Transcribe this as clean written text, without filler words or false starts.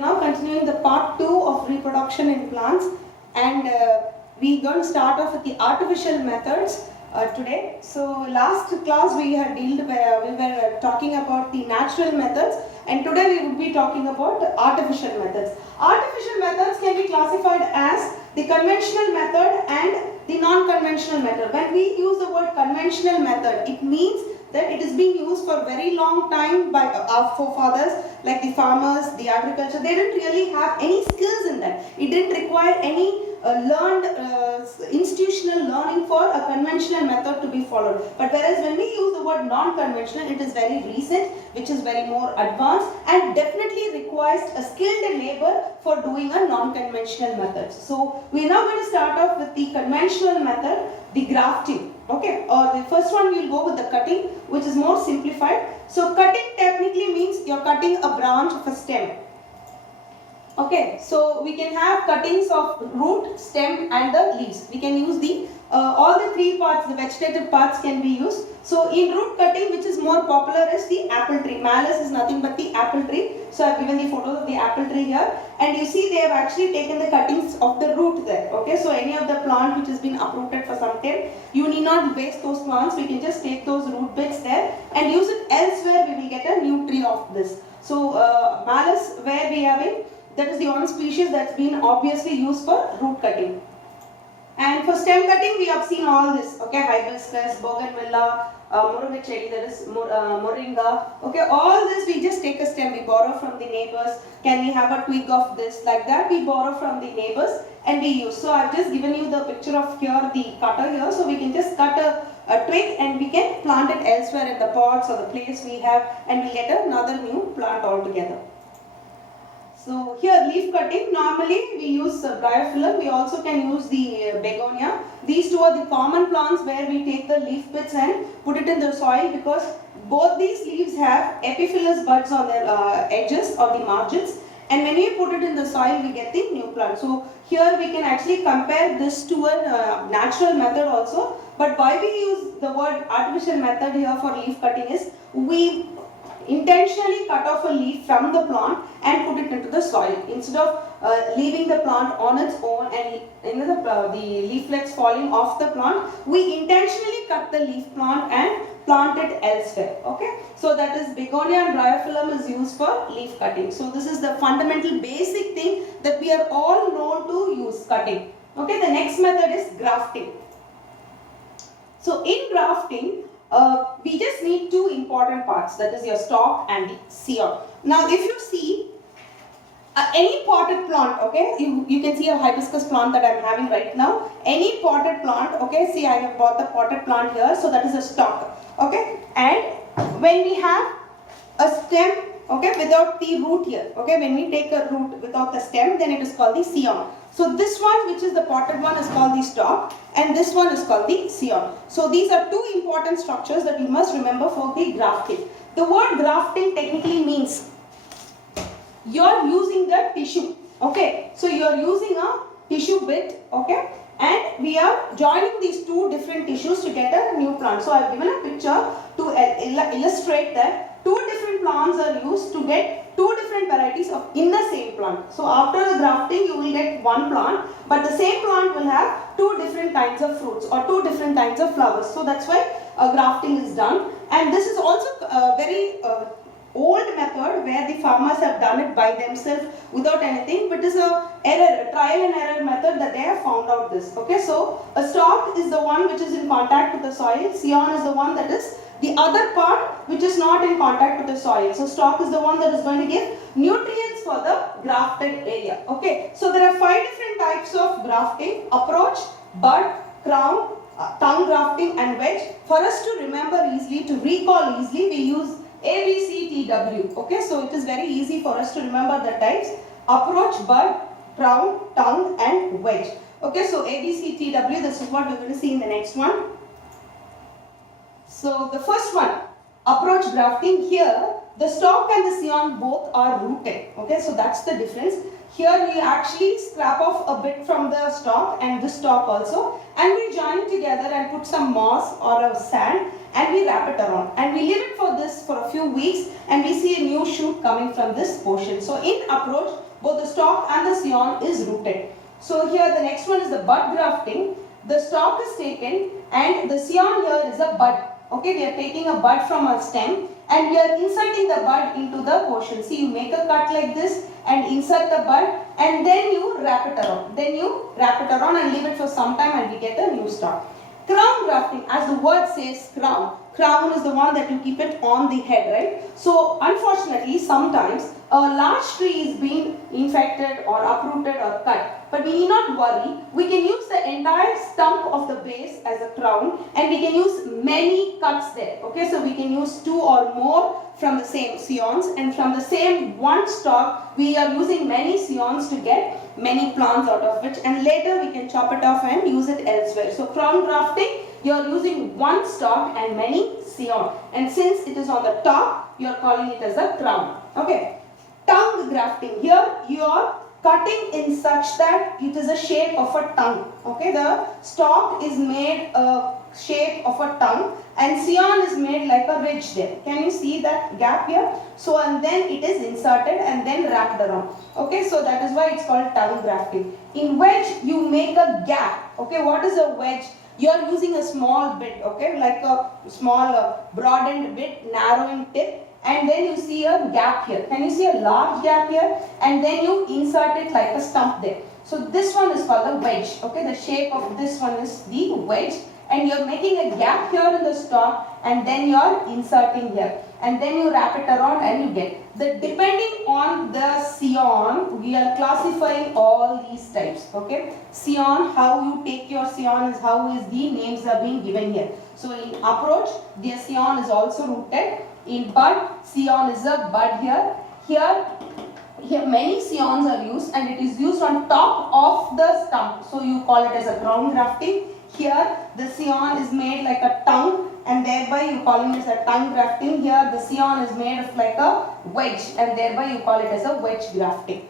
are now continuing the part 2 of reproduction in plants, and we're going to start off with the artificial methods today. So last class we were talking about the natural methods, and today we will be talking about the artificial methods. Artificial methods can be classified as the conventional method and the non-conventional method. When we use the word conventional method, it means that it is being used for a very long time by our forefathers, like the farmers, the agriculture. They didn't really have any skills in that. It didn't require any learned institutional learning for a conventional method to be followed. But whereas when we use the word non-conventional, it is very recent, which is very more advanced and definitely requires a skilled labor for doing a non-conventional method. So we are now going to start off with the conventional method, the grafting. Okay, the first one we will go with the cutting, which is more simplified. So cutting technically means you're cutting a branch of a stem. Okay, so we can have cuttings of root, stem and the leaves. We can use the all the three parts, the vegetative parts can be used. So in root cutting, which is more popular, is the apple tree. Malus is nothing but the apple tree. So I have given the photos of the apple tree here, and you see they have actually taken the cuttings of the root there. Okay, so any of the plant which has been uprooted for some time, you need not waste those plants. We can just take those root bits there and use it elsewhere. We will get a new tree of this. So Malus, where we have it, that is the one species that's been obviously used for root cutting. And for stem cutting, we have seen all this. Okay, hibiscus, bougainvillea, murugachedi, that is moringa. Okay, all this we just take a stem, we borrow from the neighbors. Can we have a twig of this? Like that, we borrow from the neighbors and we use. So I've just given you the picture of here, the cutter here. So we can just cut a twig and we can plant it elsewhere in the pots or the place we have, and we get another new plant altogether. So here leaf cutting, normally we use bryophyllum. We also can use the begonia. These two are the common plants where we take the leaf bits and put it in the soil, because both these leaves have epiphyllous buds on their edges or the margins, and when we put it in the soil we get the new plant. So here we can actually compare this to a natural method also, but why we use the word artificial method here for leaf cutting is we intentionally cut off a leaf from the plant and put it into the soil instead of leaving the plant on its own and the leaflets falling off the plant. We intentionally cut the leaf plant and plant it elsewhere. Okay, so that is begonia and bryophyllum is used for leaf cutting. So this is the fundamental basic thing that we are all known to use, cutting. Okay, the next method is grafting. So in grafting, we just need two important parts, that is your stalk and the scion. Now if you see any potted plant, okay, you can see a hibiscus plant that I am having right now. Any potted plant, okay, see I have bought the potted plant here, so that is a stalk. Okay, and when we have a stem, okay, without the root here, okay, when we take a root without the stem, then it is called the scion. So this one, which is the potted one, is called the stalk, and this one is called the scion. So these are two important structures that you must remember for the grafting. The word grafting technically means you are using the tissue. Okay, so you are using a tissue bit, okay, and we are joining these two different tissues to get a new plant. So I have given a picture to illustrate that two different plants are used to get two different varieties of in the same plant. So after the grafting you will get one plant, but the same plant will have two different kinds of fruits or two different kinds of flowers. So that's why grafting is done, and this is also a very old method where the farmers have done it by themselves without anything, but it is a trial and error method that they have found out this. Okay, so a stalk is the one which is in contact with the soil, scion is the one that is the other part which is not in contact with the soil. So stalk is the one that is going to give nutrients for the grafted area. Okay, so there are 5 different types of grafting: approach, bud, crown, tongue grafting and wedge. For us to remember easily, to recall easily, we use A, B, C, T, W. Okay, so it is very easy for us to remember the types: approach, bud, crown, tongue and wedge. Okay, so A, B, C, T, W, this is what we are going to see in the next one. So the first one, approach grafting, here the stalk and the scion both are rooted. Okay, so that's the difference. Here we actually scrap off a bit from the stalk and this stalk also, and we join it together and put some moss or a sand, and we wrap it around and we leave it for this for a few weeks and we see a new shoot coming from this portion. So in approach, both the stalk and the scion is rooted. So here the next one is the bud grafting. The stalk is taken and the scion here is a bud. Okay, we are taking a bud from a stem and we are inserting the bud into the portion. See, you make a cut like this and insert the bud and then you wrap it around. Then you wrap it around and leave it for some time and we get a new stalk. Crown grafting, as the word says, crown. Crown is the one that you keep it on the head, right? So unfortunately, sometimes a large tree is being infected or uprooted or cut. But we need not worry. We can use the entire stump of the base as a crown and we can use many cuts there. Okay, so we can use 2 or more from the same scions, and from the same one stalk we are using many scions to get many plants out of which, and later we can chop it off and use it elsewhere. So crown grafting, you are using one stalk and many scion, and since it is on the top, you are calling it as a crown. Okay. Tongue grafting, here you are cutting in such that it is a shape of a tongue. Okay, the stalk is made a shape of a tongue and scion is made like a ridge there. Can you see that gap here? So and then it is inserted and then wrapped around. Okay, so that is why it's called tongue grafting. In wedge, you make a gap. Okay, what is a wedge? You are using a small bit, okay, like a small broadened bit, narrowing tip, and then you see a gap here. Can you see a large gap here? And then you insert it like a stump there. So this one is called a wedge. Okay, the shape of this one is the wedge, and you are making a gap here in the stalk and then you are inserting here. And then you wrap it around and you get. Depending on the scion, we are classifying all these types. Okay, scion, how you take your scion is how is the names are being given here. So in approach, the scion is also rooted. In bud, scion is a bud here. Here many scions are used and it is used on top of the stump. So you call it as a crown grafting. Here the scion is made like a tongue and thereby you call it as a tongue grafting. Here the scion is made of like a wedge and thereby you call it as a wedge grafting.